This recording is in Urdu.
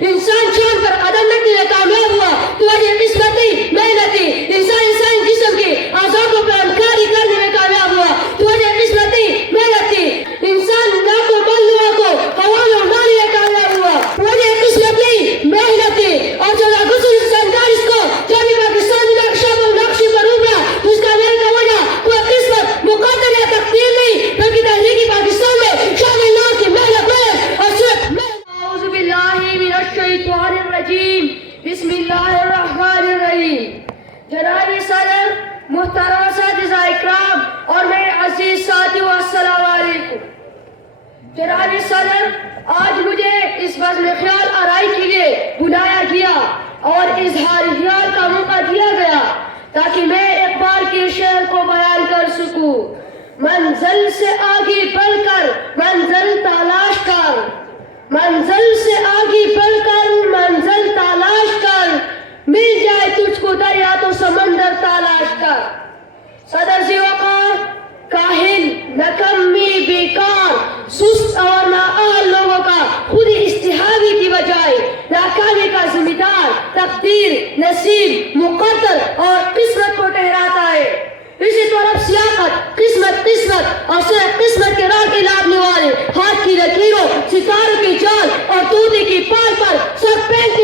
انسان چاند پر قدم رکھنے میں کامیاب ہوا تو وجہ قسمت نہیں محنت تھی. انسان جسم کے اعضاء کو کاری کرنے میں کامیاب ہوا تو وجہ قسمت نہیں محنت تھی. انسان لاکھوں بندوں کو ہوا میں اڑانے میں کامیاب ہوا وجہ قسمت نہیں محنت تھی. اور جو غسل سنگار اس کو جامع پاکستان میں نقشے پر ابھرا تو اس کا میرے کا وجہ کوئی قسمت مقدر یا تقدیر نہیں بلکہ تحریک پاکستان میں شامل لوگوں کی محنت ہے اور صرف اعوذ باللہ من الشیطان الرجیم بسم اللہ الرحمن الرحیم. جناب صدر، محترم اساتذہ اکرام اور میرے عزیز ساتھیوں، السلام علیکم. جناب صدر، آج مجھے اس بزم خیال آرائی کے لیے بلایا گیا اور اظہار خیال کا موقع دیا گیا تاکہ میں اقبال کے شعر کو بیان کر سکوں. منزل سے آگے بڑھ کر منزل تلاش کر، منزل سے آگے بڑھ کر منزل تلاش کر، مل جائے تجھ کو دریا تو سمندر تلاش کر. صدر ذی وقار، کاہل، نکمی، بیکار، سست اور نااہل لوگوں کا خود استحاوی کی بجائے ناکامی کا ذمہ دار تقدیر، نصیب، مقدر اور قسمت کو ٹھہراتا ہے. اسی طرف سیاقت، قسمت اور صرف قسمت کے راہ کے لابنے والے ہاتھ کی لکیروں، ستاروں کی جال اور طوطے کی پال پر سب پینٹ